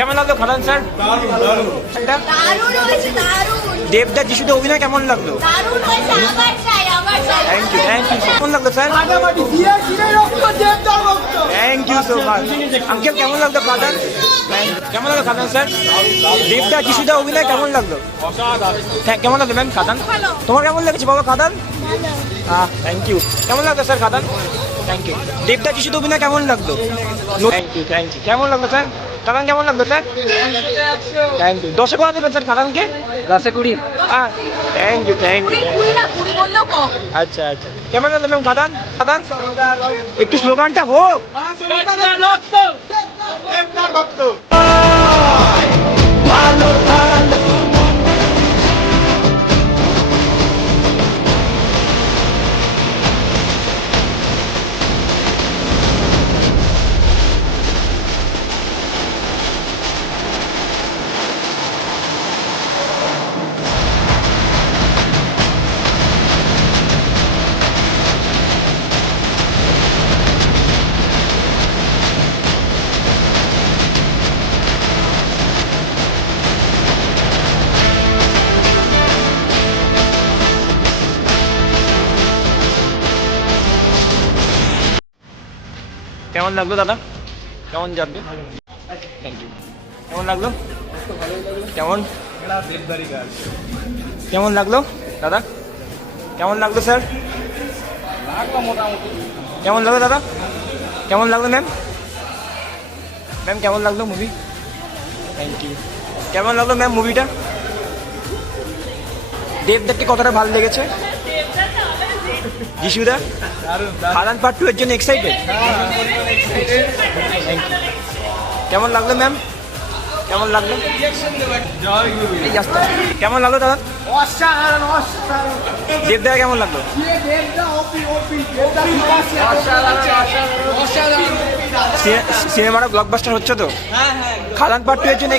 কেমন লাগল খাদান স্যার? দেবদা যিশুদের অভিনয় কেমন লাগল? থ্যাংক ইউ থ্যাংক ইউ কেমন লাগল sir? Thank you so much uncle কেমন লাগল খাদান? কেমন লাগল খাদান স্যার? দেবদা যিশুদা অভিনয় কেমন লাগল? কেমন লাগল ম্যাম খাদান? তোমার কেমন লেগেছে বাবা খাদান? হ্যাঁ থ্যাংক ইউ কেমন লাগল স্যার খাদান? থ্যাংক ইউ দেবদা যিশুদা অভিনয় কেমন লাগল? থ্যাংক ইউ থ্যাংক ইউ কেমন লাগল স্যার? খাদান কেমন লাগল স্যার থ্যাংক ইউ দশে করা দেবেন স্যার খাদানকে দশে কুড়ি। হ্যাঁ। থ্যাংক ইউ থ্যাংক ইউ কুড়ি না কুড়ি বললেও কম আচ্ছা আচ্ছা। কেমন লাগল ম্যাম খাদান খাদান একটু স্লোগানটা হোক। কেমন লাগল দাদা? কেমন যাবে? থ্যাংক ইউ কেমন লাগল? কেমন? কেমন লাগল, দাদা? কেমন লাগল স্যার কেমন লাগল, দাদা? কেমন লাগল ম্যাম ম্যাম কেমন লাগল মুভি থ্যাংক ইউ কেমন লাগল ম্যাম মুভিটা দেবদারকে কতটা ভালো লেগেছে। যিশুদা হারান পার্ট টু এর জন্য এক্সাইটেড কেমন লাগল ম্যাম কেমন লাগল? কেমন লাগল দাদা? অসাধারণ অসাধারণ। দেবদা কেমন লাগল? সিনে- সিনেমাটা ব্লকবাস্টার হচ্ছে তো? খালান পার্ট টু এর জন্য